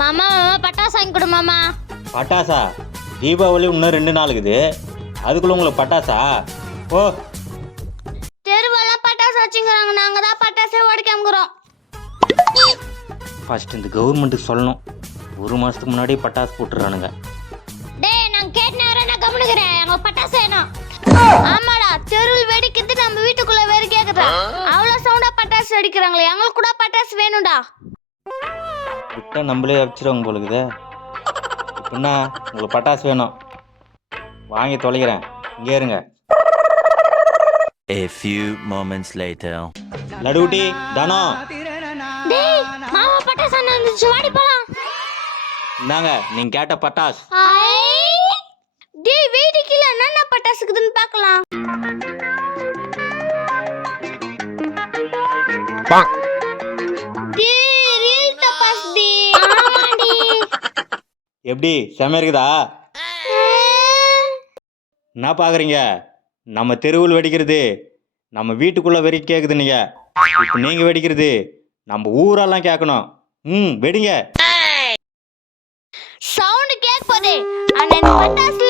மாமா பட்டாசு வாங்கி கொடு மாமா. பட்டாசா? தீபாவளி இன்னும் 2 நாள் இருக்குது, அதுக்குள்ள உங்களுக்கு பட்டாசா? ஓ, தெருவெல்லாம் பட்டாசு வச்சுக்கிறாங்க, நாங்க தான் பட்டாசே ஓடிக்காமக்கிறோம். ஃபர்ஸ்ட் இந்த கவர்மெண்ட்டுக்கு சொல்லணும். 1 மாதத்துக்கு முன்னாடி பட்டாசு போட்டுறானுங்க. டேய் நான் கேட்டேன், நான் கவனிக்கிறேன். எங்க பட்டாசு வேணும். ஆமாடா, தெருவில் வெடிக்கிறது நம்ம வீட்டுக்குள்ள வேற கேக்குதா? அவ்வளவு சவுண்டா பட்டாசு வெடிக்கிறாங்களே, எங்களுக்கு கூட பட்டாசு வேணும்டா. விட்டா நம்மளே அடிச்சிருவாங்க போலுக்குது. என்ன உங்களுக்கு பட்டாசு வேணும், வாங்கி தொலைகிறேன், இங்கே இருங்க. A few moments later. லடுகுட்டி தானோ, டேய் மாமா பட்டாசு வந்துச்சு, வாடி போலாம். இந்தாங்க நீங்க கேட்ட பட்டாசு. டேய் வெடிக்கல, என்னென்ன பட்டாசுக்குதுன்னு பார்க்கலாம். டேய் ரீல் தபாஸ் டி. ஆமாடி. எப்படி செம இருக்குதா? என்ன பார்க்குறீங்க? நம்ம தெருவில் வெடிக்கிறது நம்ம வீட்டுக்குள்ளே வெடிக்க கேட்குது. நீங்கள் இப்போ நீங்கள் வெடிக்கிறது நம்ம ஊரெல்லாம் கேட்கணும். வெடிங்க. சவுண்ட் கேட்க போதே, ஆனா பட்டாசு